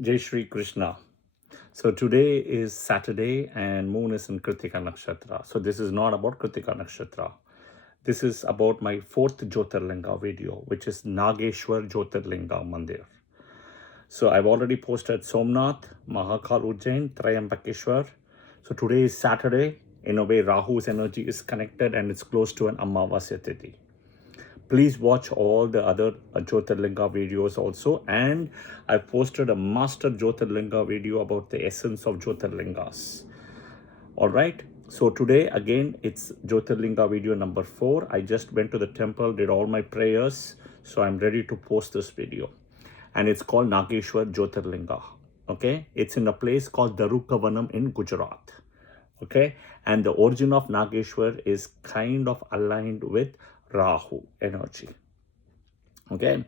Jai Shri Krishna. So today is Saturday and moon is in Kritika Nakshatra. So this is not about Kritika Nakshatra. This is about my fourth Jyotirlinga video, which is Nageshwar Jyotirlinga Mandir. So I've already posted Somnath, Mahakal Ujjain, Trayambakeshwar. So today is Saturday. In a way, Rahu's energy is connected and it's close to an Amavasya Tithi. Please watch all the other Jyotirlinga videos also. And I posted a master Jyotirlinga video about the essence of Jyotirlingas. All right. So today, again, it's Jyotirlinga video number 4. I just went to the temple, did all my prayers. So I'm ready to post this video. And it's called Nageshwar Jyotirlinga. Okay. It's in a place called Darukavanam in Gujarat. Okay. And the origin of Nageshwar is kind of aligned with Rahu energy. Okay.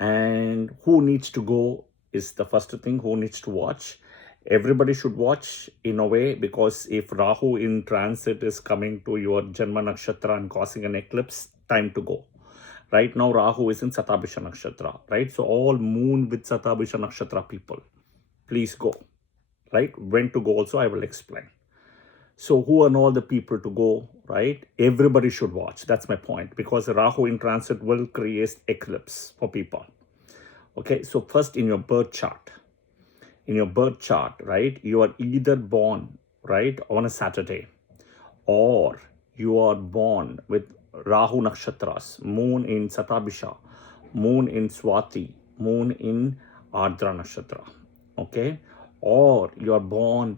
And who needs to go is the first thing. Who needs to watch? Everybody should watch in a way, because if Rahu in transit is coming to your Janma Nakshatra and causing an eclipse, time to go. Right now, Rahu is in Satabhisha Nakshatra. Right. So all moon with Satabhisha Nakshatra people, please go. Right. When to go also, I will explain. So who are all the people to go, right? Everybody should watch. That's my point, because Rahu in transit will create eclipse for people. Okay, so first in your birth chart, right, you are either born, right, on a Saturday, or you are born with Rahu Nakshatras, moon in Satabhisha, moon in Swati, moon in Ardra Nakshatra, okay? Or you are born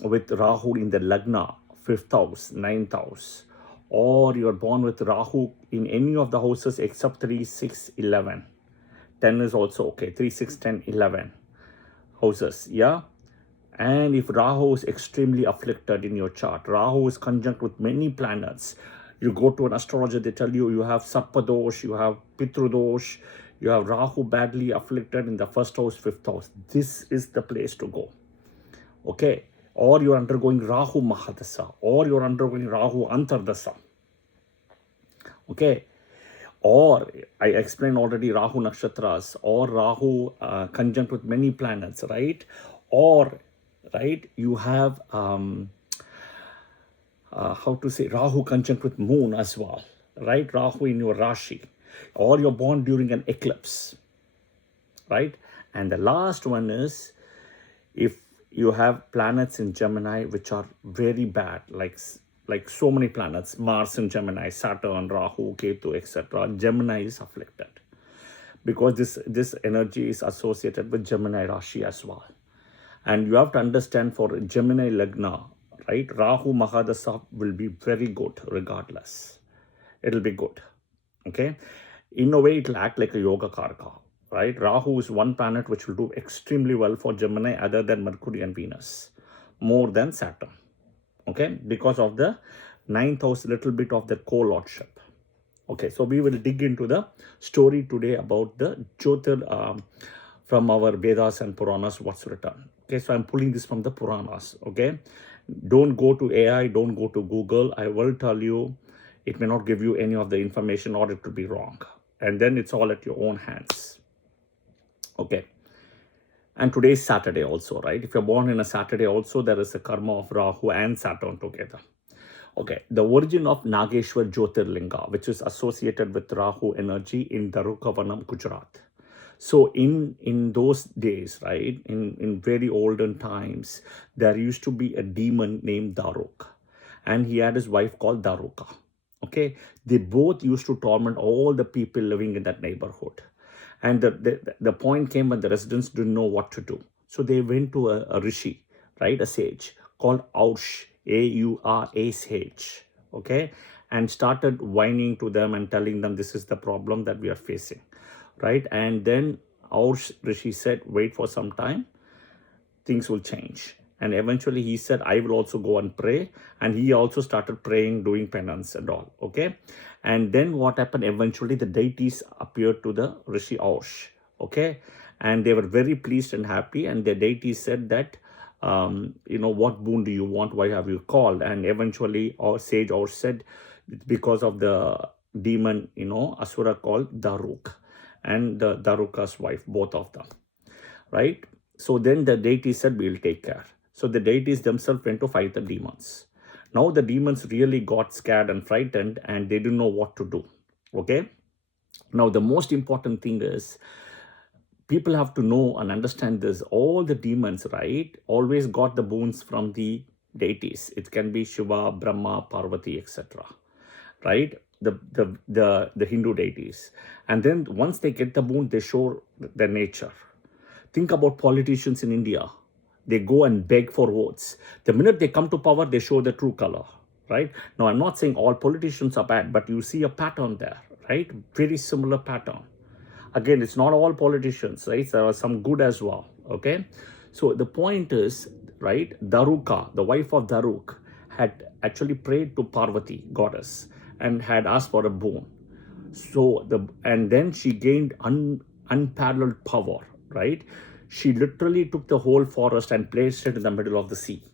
with Rahu in the Lagna, 5th house, 9th house, or you are born with Rahu in any of the houses except 3, 6, 11. 10 is also okay, 3, 6, 10, 11 houses, yeah? And if Rahu is extremely afflicted in your chart, Rahu is conjunct with many planets. You go to an astrologer, they tell you have Sarpadosh, you have Pitrudosh, you have Rahu badly afflicted in the 1st house, 5th house. This is the place to go. Okay, or you're undergoing Rahu Mahadasa, or you're undergoing Rahu Antardasa. Okay, or I explained already Rahu Nakshatras, or Rahu conjunct with many planets, right? Or, right, you have, Rahu conjunct with moon as well, right? Rahu in your Rashi, or you're born during an eclipse, right? And the last one is, if you have planets in Gemini which are very bad, like so many planets, Mars in Gemini, Saturn, Rahu, Ketu, etc. Gemini is afflicted, because this energy is associated with Gemini Rashi as well. And you have to understand, for Gemini Lagna, right, Rahu Mahadasa will be very good regardless. It'll be good. Okay. In a way, it'll act like a yoga karka. Right? Rahu is one planet which will do extremely well for Gemini, other than Mercury and Venus, more than Saturn. Okay, because of the 9th house, little bit of the co-lordship. Okay, so we will dig into the story today about the Jyotir from our Vedas and Puranas, what's written. Okay, so I'm pulling this from the Puranas. Okay, don't go to AI, don't go to Google. I will tell you, it may not give you any of the information, or it could be wrong. And then it's all at your own hands. Okay, and today is Saturday also, right? If you're born in a Saturday also, there is a karma of Rahu and Saturn together. Okay, the origin of Nageshwar Jyotirlinga, which is associated with Rahu energy in Darukavanam, Gujarat. So in those days, right, in very olden times, there used to be a demon named Daruk, and he had his wife called Daruka. Okay, they both used to torment all the people living in that neighborhood. And the point came when the residents didn't know what to do. So they went to a rishi, right, a sage called Aursh, A-U-R-A-S-H, okay, and started whining to them and telling them this is the problem that we are facing, right? And then Aursh rishi said, wait for some time, things will change. And eventually he said, I will also go and pray. And he also started praying, doing penance and all. Okay. And then what happened? Eventually the deities appeared to the Rishi Aush. Okay. And they were very pleased and happy. And the deities said that, what boon do you want? Why have you called? And eventually our sage Aush said, it's because of the demon, Asura called Daruk, and the Daruka's wife, both of them. right? So then the deities said, we'll take care. So the deities themselves went to fight the demons. Now the demons really got scared and frightened, and they didn't know what to do. Okay. Now the most important thing is, people have to know and understand this. All the demons, right, always got the boons from the deities. It can be Shiva, Brahma, Parvati, etc. Right? The Hindu deities. And then once they get the boon, they show their nature. Think about politicians in India. They go and beg for votes. The minute they come to power, they show the true color. Right? Now, I'm not saying all politicians are bad, but you see a pattern there, right? Very similar pattern. Again, it's not all politicians, right? There are some good as well, okay? So the point is, right, Daruka, the wife of Daruk, had actually prayed to Parvati, goddess, and had asked for a boon. So and then she gained unparalleled power, right? She literally took the whole forest and placed it in the middle of the sea.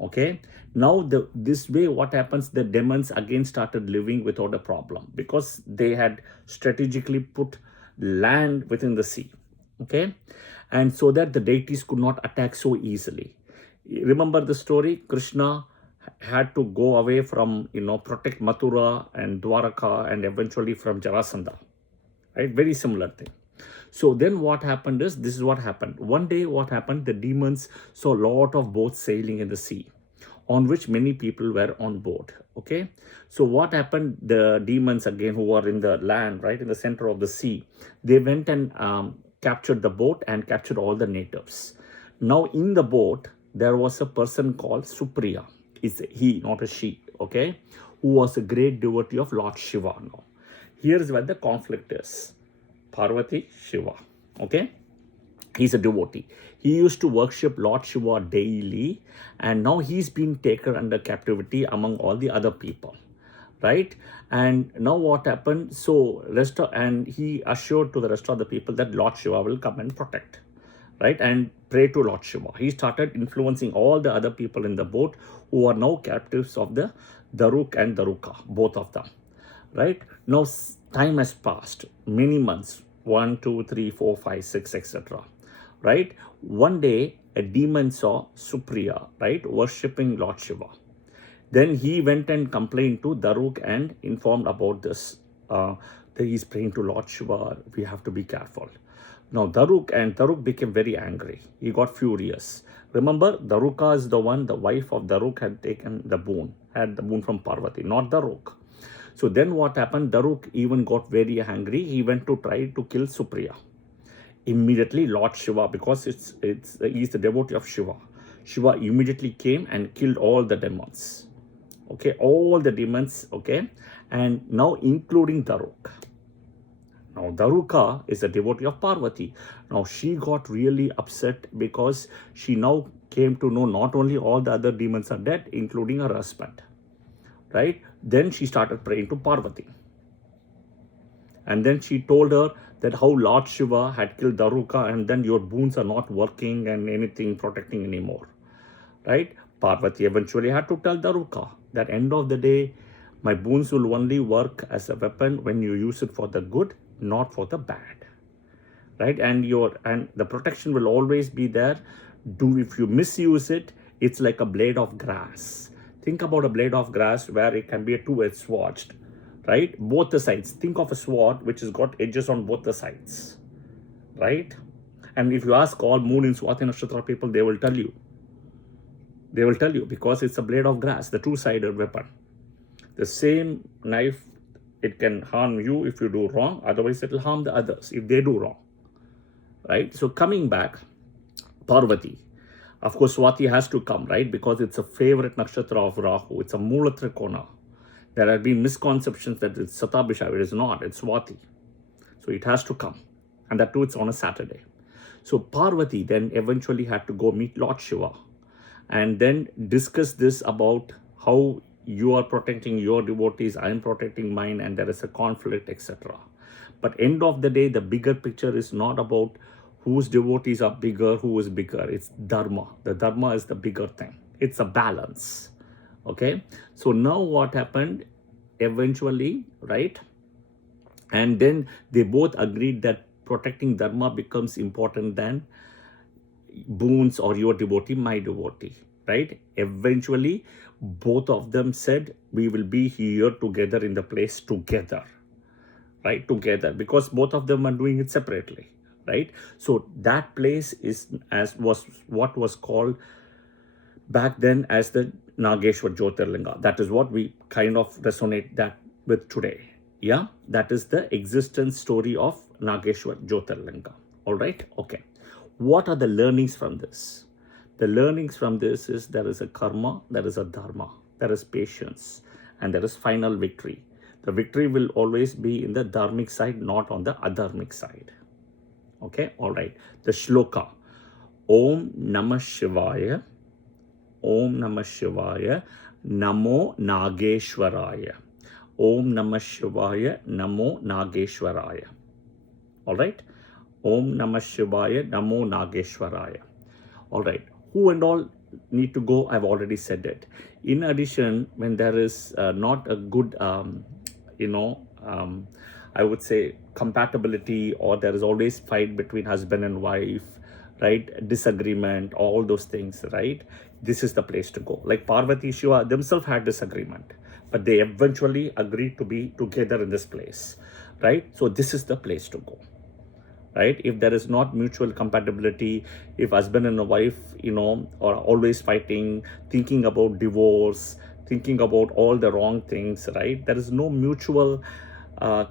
Okay, now this way what happens, the demons again started living without a problem, because they had strategically put land within the sea. Okay, and so that the deities could not attack so easily. Remember the story, Krishna had to go away from, protect Mathura and Dwaraka, and eventually from Jarasandha, right? Very similar thing. So then what happened is, this is what happened. One day what happened, the demons saw a lot of boats sailing in the sea, on which many people were on board. Okay. So what happened, the demons again, who were in the land, right, in the center of the sea, they went and captured the boat and captured all the natives. Now in the boat, there was a person called Supriya. It's a he, not a she. Okay. Who was a great devotee of Lord Shiva. Now, here's where the conflict is. Parvati, Shiva, okay? He's a devotee. He used to worship Lord Shiva daily, and now he's been taken under captivity among all the other people, right? And now what happened? So and he assured to the rest of the people that Lord Shiva will come and protect, right? And pray to Lord Shiva. He started influencing all the other people in the boat, who are now captives of the Daruk and Daruka, both of them, right? Now time has passed, many months, 1, 2, 3, 4, 5, 6, etc. Right? One day, a demon saw Supriya, right, worshipping Lord Shiva. Then he went and complained to Daruk and informed about this. That he's praying to Lord Shiva. We have to be careful. Now Daruk became very angry. He got furious. Remember, Daruka is the wife of Daruk had taken the boon, had the boon from Parvati, not Daruk. So then what happened? Daruk even got very angry. He went to try to kill Supriya. Immediately Lord Shiva, because he's the devotee of Shiva. Shiva immediately came and killed all the demons. Okay, all the demons, okay, and now including Daruk. Now Daruka is a devotee of Parvati. Now she got really upset, because she now came to know not only all the other demons are dead, including her husband. Right? Then she started praying to Parvati. And then she told her that how Lord Shiva had killed Daruka, and then your boons are not working and anything protecting anymore. Right? Parvati eventually had to tell Daruka that end of the day, my boons will only work as a weapon when you use it for the good, not for the bad. Right? And the protection will always be there. If you misuse it, it's like a blade of grass. Think about a blade of grass where it can be a two-edged sword, right? Both the sides. Think of a sword which has got edges on both the sides, right? And if you ask all Moon in Swati Nakshatra people, they will tell you. They will tell you, because it's a blade of grass, the two-sided weapon. The same knife, it can harm you if you do wrong. Otherwise, it will harm the others if they do wrong, right? So coming back, Parvati. Of course, Swati has to come, right? Because it's a favorite nakshatra of Rahu. It's a Mula Trikona. There have been misconceptions that it's Satabhisha. It is not. It's Swati. So it has to come. And that too, it's on a Saturday. So Parvati then eventually had to go meet Lord Shiva and then discuss this about how you are protecting your devotees, I am protecting mine, and there is a conflict, etc. But end of the day, the bigger picture is not about whose devotees are bigger, who is bigger. It's dharma. The dharma is the bigger thing. It's a balance. Okay. So now what happened eventually, right? And then they both agreed that protecting dharma becomes important than boons, or your devotee, my devotee, right? Eventually, both of them said, we will be here together in the place together, right? Together, because both of them are doing it separately, right? So that place is as was what was called back then as the Nageshwar Jyotirlinga. That is what we kind of resonate that with today. Yeah, that is the existence story of Nageshwar Jyotirlinga. All right, okay. What are the learnings from this? The learnings from this is there is a karma, there is a dharma, there is patience, and there is final victory. The victory will always be in the dharmic side, not on the adharmic side. Okay, all right. The shloka. Om Namah Shivaya. Om Namah Shivaya. Namo Nageshwaraya. Om Namah Shivaya. Namo Nageshwaraya. All right. Om Namah Shivaya. Namo Nageshwaraya. All right. Who and all need to go? I've already said it. In addition, when there is not a good, I would say compatibility, or there is always fight between husband and wife, right? Disagreement, all those things, right? This is the place to go. Like Parvati Shiva themselves had disagreement, but they eventually agreed to be together in this place, right? So this is the place to go, right? If there is not mutual compatibility, if husband and a wife, are always fighting, thinking about divorce, thinking about all the wrong things, right? There is no mutual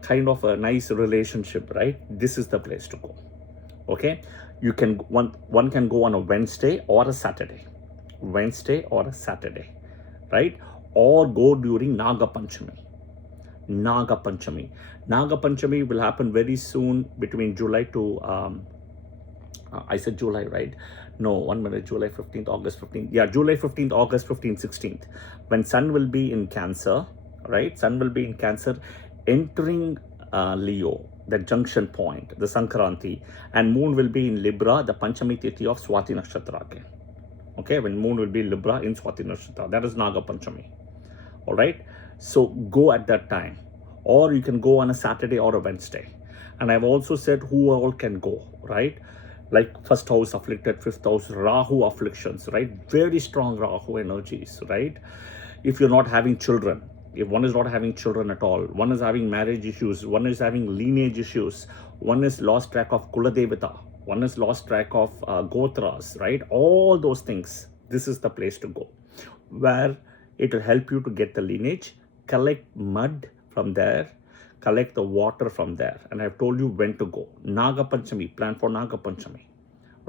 kind of a nice relationship, right? This is the place to go. Okay, you can one can go on a Wednesday or a Saturday, right? Or go during Naga Panchami. Naga Panchami will happen very soon between July to I said July, right? No, 1 minute. July 15th, August 15th. Yeah, July 15th, August 15th, 16th. When Sun will be in Cancer, right? Sun will be in Cancer, entering Leo, the junction point, the Sankranti, and Moon will be in Libra, the Panchami Tithi of Swati Nakshatra. Okay, when Moon will be in Libra in Swati Nakshatra, that is Naga Panchami. All right, so go at that time, or you can go on a Saturday or a Wednesday. And I've also said who all can go, right? Like first house afflicted, fifth house Rahu afflictions, right? Very strong Rahu energies, right? If you're not having children, if one is not having children at all, one is having marriage issues, one is having lineage issues, one is lost track of Kuladevata, one is lost track of Gotras, right? All those things, this is the place to go, where it will help you to get the lineage, collect mud from there, collect the water from there. And I've told you when to go. Naga Panchami, plan for Naga Panchami,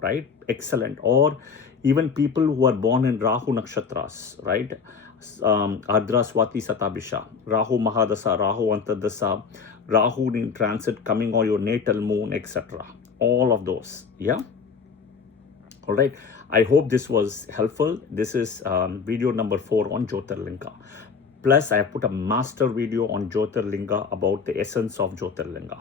right? Excellent. Or even people who are born in Rahu Nakshatras, right? Ardra Swati Satabisha, Rahu Mahadasa, Rahu Antadasa, Rahu in transit coming on your natal moon, etc. All of those, yeah? All right. I hope this was helpful. This is video number 4 on Jyotirlinga. Plus, I have put a master video on Jyotirlinga about the essence of Jyotirlinga.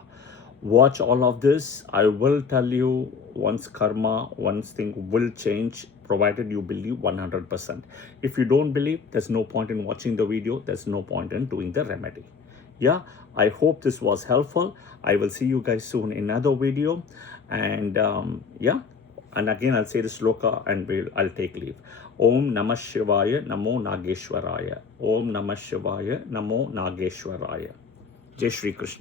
Watch all of this. I will tell you once karma, once thing will change, provided you believe 100%. If you don't believe, there's no point in watching the video. There's no point in doing the remedy. Yeah, I hope this was helpful. I will see you guys soon in another video. And yeah, and again, I'll say the sloka and I'll take leave. Om Namah Shivaya, Namo Nageshwaraya. Om Namah Shivaya, Namo Nageshwaraya. Jai Shri Krishna.